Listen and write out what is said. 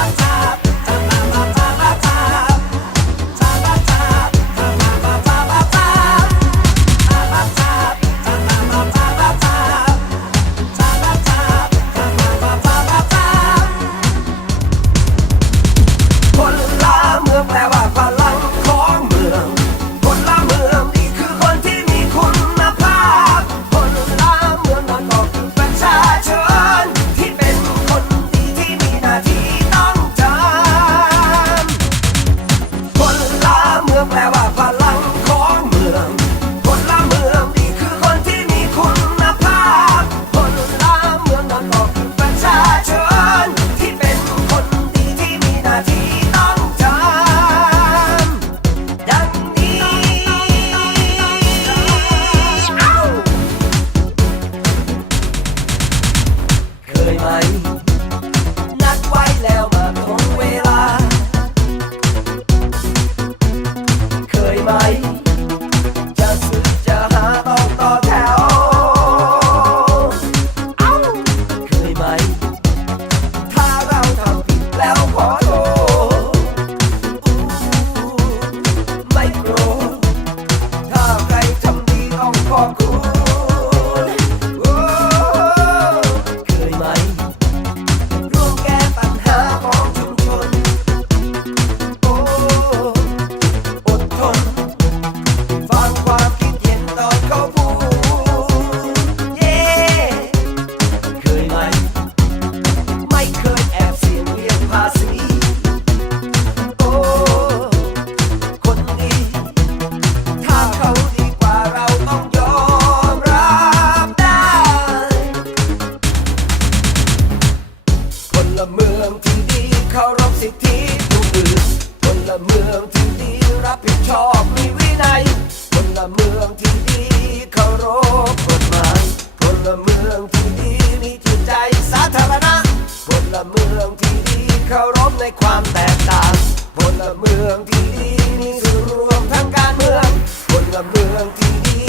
top, top. เคารพสิทธิผู้อื่นพลเมืองที่ดีรับผิดชอบมีวินัยคนละเมืองที่ดีเคารพกฎหมายพลเมืองที่ดีมีจิตใจสาธารณะคนละเมืองที่ดีเคารพในความแตกต่างคนละเมืองที่ดีมีส่วนรวมทางการเมืองคนละเมืองที่ดี